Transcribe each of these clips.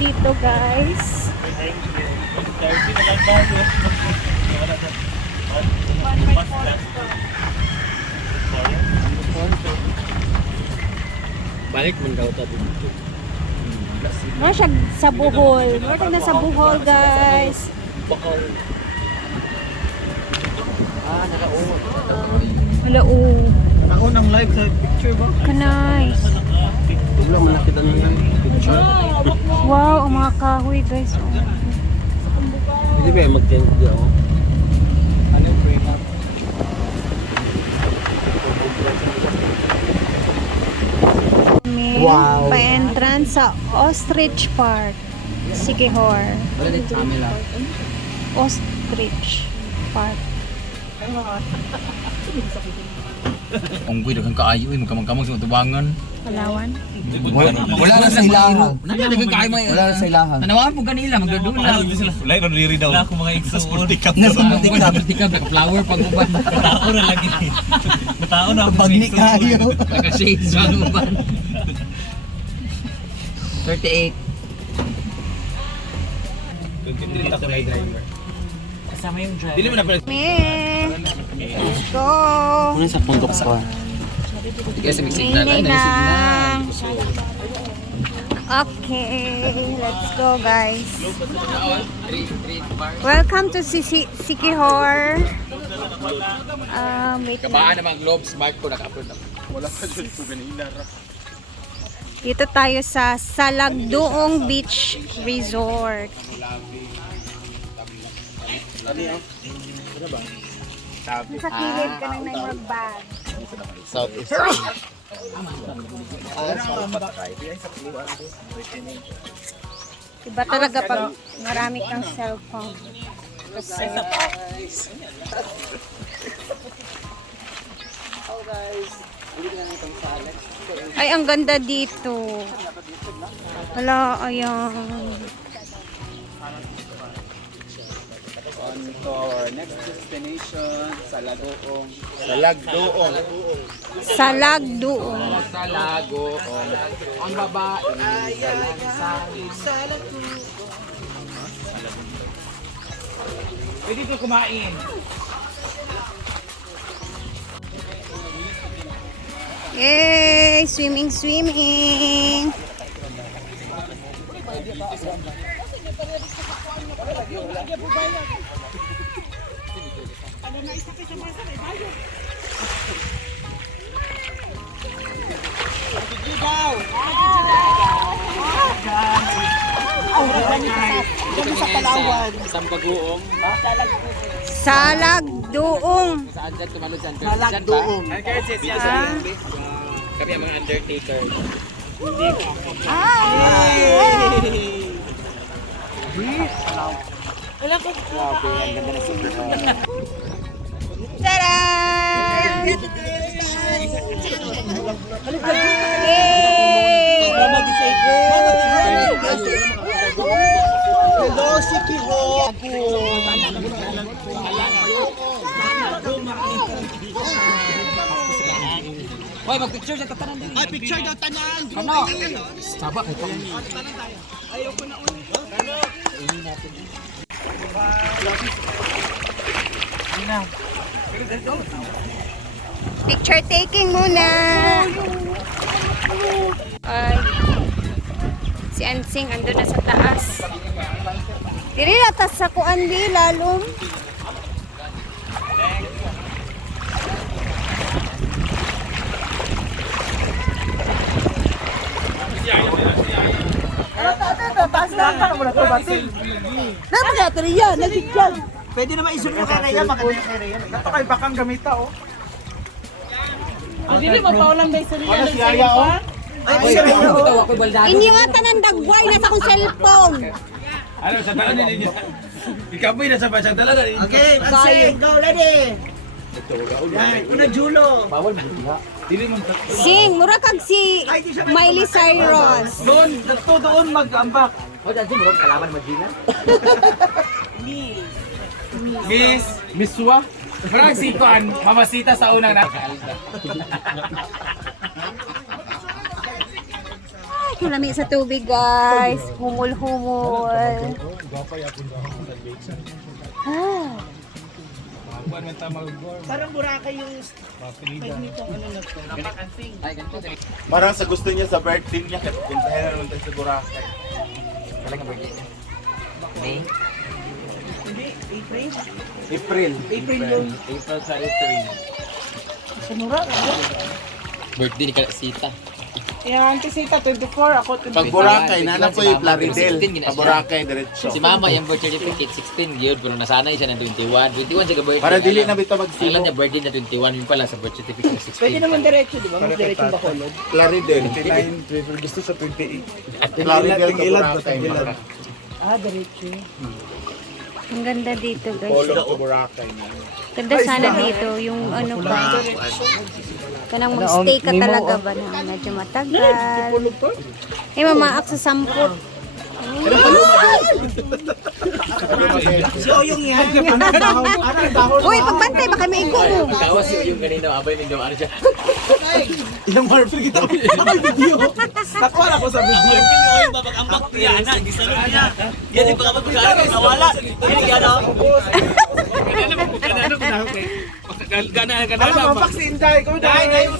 dito, guys. Balik man daw ta dito. Mara siya sa Bohol. Mara na sa Bohol, guys. Bakal. Naka-uwi. Wala, Ako nang live sa picture ba? Kanay. Wala man nakita ng picture. Wow, ang mga kahoy, guys. Oh. Hindi ba mag-change di ako? Ano yung frame up? Wow. Pa-entrance sa Ostrich Park. Sikihor. Wala din kami lang. Ostrich Park. Unggoy daghang kaayo magkamang-kamang sa tubangan. Palawan. Wala na sa ilahan. Daghang kaayo may. Wala na sa ilahan. Tanawan po kanila magdudula. Lain on riri daw. Ako mga exos portikap. Nasa multi-cam flower pang uban. Tao na lagi. Tao na Pagni kayo. Naka-shades sa uban. 38. Kasama yung driver. Dili mo na pala. Let's go. Ano sa pundok pa? Sige sa signal ay Hindi na lang. signal. Okay, let's go, guys. Welcome to Sikihor. Wait lang. Kabaan naman Globe Smart ko naka-upload na. Dito tayo sa Salagdoong Beach Resort. Sa kilid ka nang mag-bag. Southeast. Iba talaga pag marami kang cellphone. Kasi, ay, ang ganda dito. Wala, ayan. On to our next destination, Salagdoong. Salagdoong. Salagdoong. Sa lago ang babae Pwede ko kumain. Yay! Swimming, swimming! Sampaguong. Salagdoong. saan dyan tumalon dyan? Salagdoong. Ah. Kami ang mga undertaker. Tadaan! Hello, Sikihor. Hoy, mag-picture dyan katanan din. Ay, picture daw tanan. Ano? Sabak ito. Picture taking muna. Ay. Si Ansing ando na sa taas. Diri na tas sa kuan di lalong. Pwede naman isubo kay Rhea, maganda yung kay Rhea. Ito kay bakang gamita, oh. Dili mo paulang day sa Wala si Aya, oh. Ay, ito ako baldado. Inyo nga tanan dagway na sa akong cellphone. Ano sa talan ninyo? Ikapoy na sa basyang talaga. Okay, Ansing, go, ready. Yan, una Julo. Dili mo Sing, mura kag si Miley Cyrus. Doon, doon mag-ambak. O, dyan mo, kalaban mag-gina. Miss Sua. Parang si Kuan, mamasita sa unang na. Lami sa tubig, guys. Humul-humul. Ah. Parang Boracay yung Parang sa gusto niya sa birthday niya, kaya pintahin na naman tayo sa Boracay. Talagang birthday niya. May? April yun. April sa April. Birthday ni Kalasita. Yan, kasi 24, ako 24. Pag Boracay, nanap ko yung Plaridel. 16 Sa Boracay, diretso. Si Mama, yung birth certificate, 16 yun. Pero nasanay siya ng 21. 21 siya ka-birthday. Para dili na Alam. bitaw Alam magsilo. niya, birthday na 21. Yun pala sa birth certificate na 16. Pwede naman diretso, di ba? Mas diretso ba kolod? Plaridel. Gusto sa 28. Plaridel ka Boracay. Ah, diretso. Ang ganda dito, guys. Polo ka Boracay. Ganda sana dito. Yung ano pa. Kanang mag-stay ka talaga ba na medyo matagal. Eh, mamaak sa 10. Si Oyong yan. Uy, pagbantay, baka may iko mo. Kawas yung ganito, abay ninyo, ano siya. Ilang Marvel kita. Ako video. Nakuha ako sa video. Alam mo, vaccine tayo. Ikaw dahil.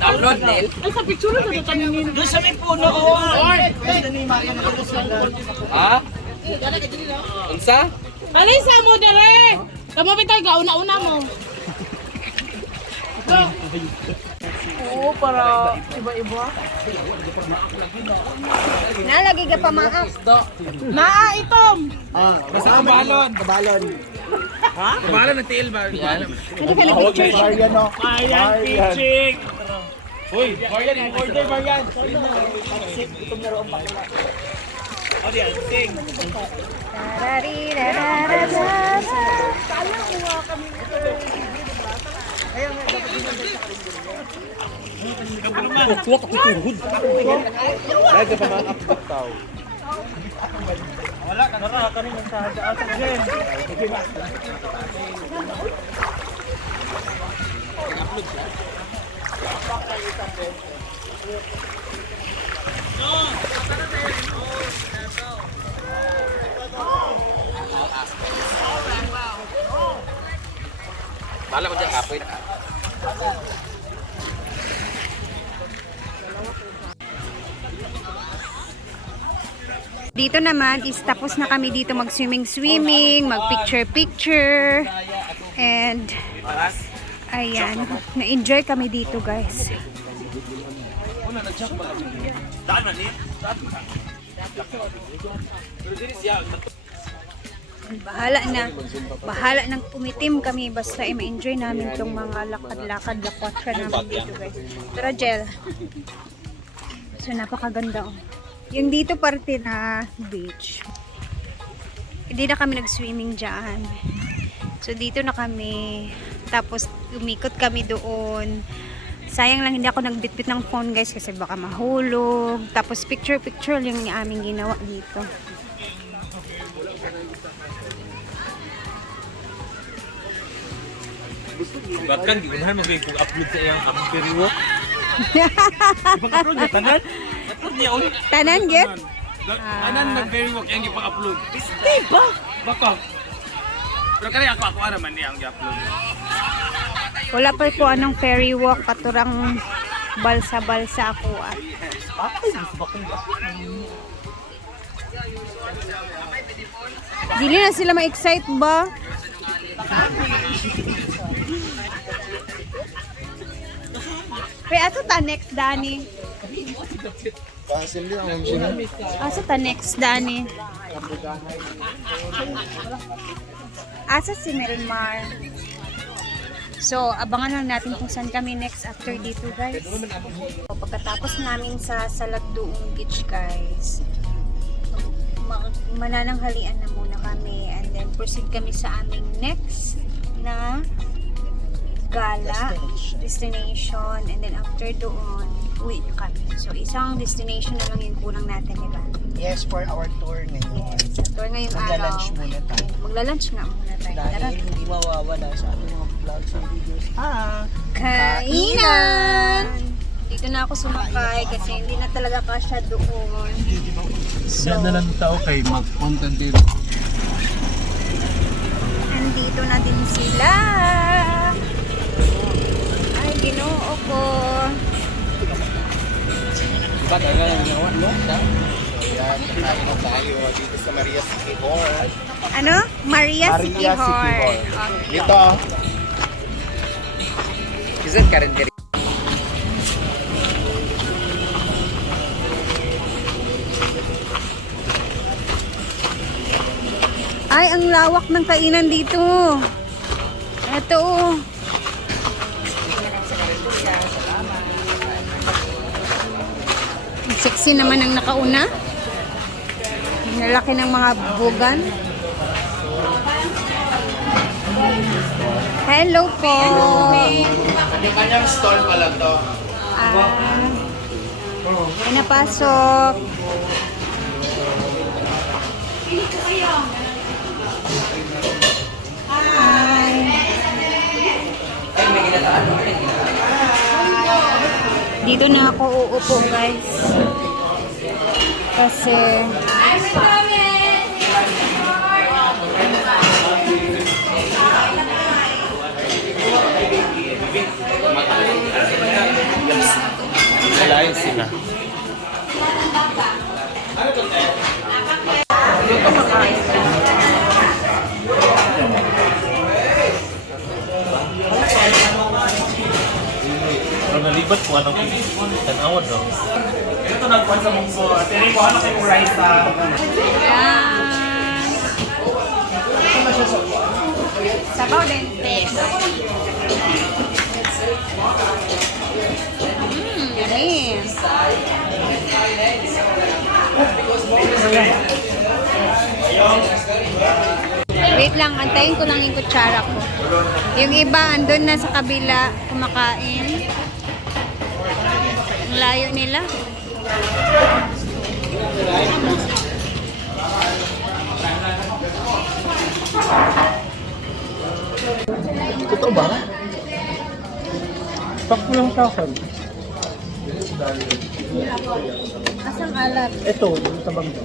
Upload, Nel. Doon sa may puno. Ha? Unsa? Balisa mo dere. Kamu bitay ga una-una mo. Oo, para iba-iba. Nalagi ka pa maak. Naa itom. Basta kabalon. Kabalon. Kabalon na tiil ba? Ano ka nag-picture? Marian, no? Ayan, pitching. Uy, Marian, order Marian. Bala mo dyan, kapoy na. Dito naman is tapos na kami dito mag-swimming, mag-picture-picture. And ayan, na-enjoy kami dito, guys. Bahala nang umitim kami basta i-enjoy namin tong mga lakad-lakad, lakwatra namin dito, guys. Pero gel. So napakaganda, oh. Yung dito parte na beach. Hindi na kami nag-swimming dyan. So dito na kami. Tapos umikot kami doon. Sayang lang hindi ako nagbitbit ng phone, guys, kasi baka mahulog. Tapos picture-picture yung aming ginawa dito. Bakang giunahan mo kung upload sa iyang Very Walk. Ipag-upload niya tanan. Upload niya ulit. Tanan, get? Anan nag-Very Walk yung ipag-upload. Diba? Baka. Pero kaya ako naman niya ang i-upload. Wala pa po anong ferry walk, paturang balsa-balsa ako. Dili na sila ma-excite ba? Pero ato ta next, Dani? Ato ta next, Dani? Asa si Melmar? So, abangan lang natin kung saan kami next after dito, guys. So, pagkatapos namin sa Salagduong Beach, guys, manananghalian na muna kami and then proceed kami sa aming next na gala destination and then after doon uwi na kami. So, isang destination na lang yung kulang natin, diba? Yes, for our tour ngayon. Yes, sa So ngayong araw, Magla-lunch muna tayo. magla-lunch nga muna tayo. Tara. Dahil hindi mawawala sa ating mga vlogs and videos. Kainan! Dito na ako sumakay kasi hindi na talaga kasya doon. So, Yan na lang tao kay mag-content din. andito na din sila. Ay, ginoo ko. Ba talaga nang ginawa no? Yan, kakain na tayo dito sa Maria City Hall. Ano? Maria City Maria City Hall. Hall. Okay. Dito. Kisan ka rin kari. Ay, ang lawak ng kainan dito. Ito. Ang sexy naman ang nakauna. Ang lalaki ng mga bugan. Hello po. Kanya-kanyang stall pala to. Ay, napasok. Dito na ako uupo, guys. Kasi Lain sila. Pero nalibat ko anong tanawan no. Ito nagkuhan sa munggo. Pero ko ano kay rice sa sabaw din. Yummy. Wait lang, antayin ko lang yung kutsara ko. Yung iba, andun na sa kabila, kumakain. Ang layo nila. Totoo ba? Pak mo lang sa akin. Asang alat? Ito, yung tabang ito.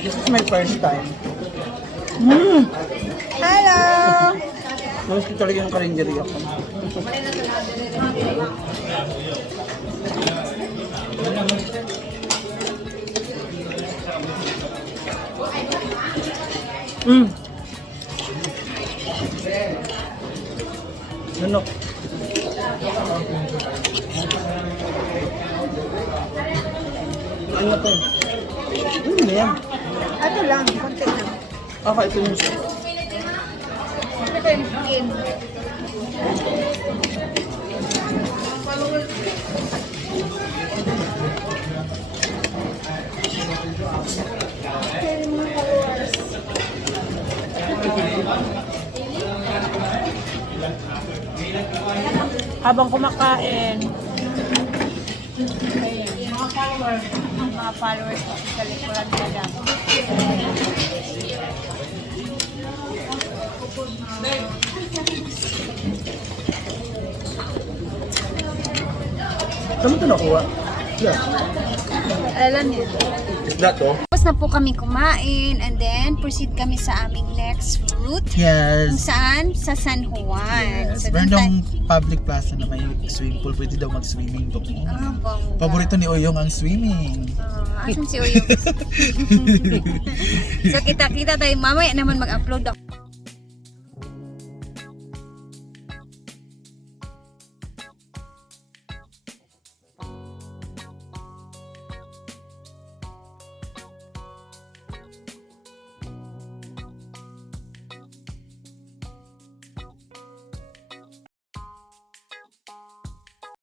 This is my first time. Hello! Mas ko talaga yung karinderya ko. Ano? Ano to? Ano yan? Ito lang, konti lang. Okay, ito yung soup. Ito yung skin. Habang kumakain. Mga followers ko sa likuran nila. Saan mo ito nakuha? Yeah. Alam niyo. Isda to? Tapos na po kami kumain and then proceed kami sa aming next route. Kung Yes. saan? Sa San Juan. Yes. So, Meron dun daw public plaza na may swimming pool. Pwede daw mag-swimming doon. bongga. Paborito ni Oyong ang swimming. Asan si Uyong? So kita-kita tayo. Mamaya naman mag-upload ako.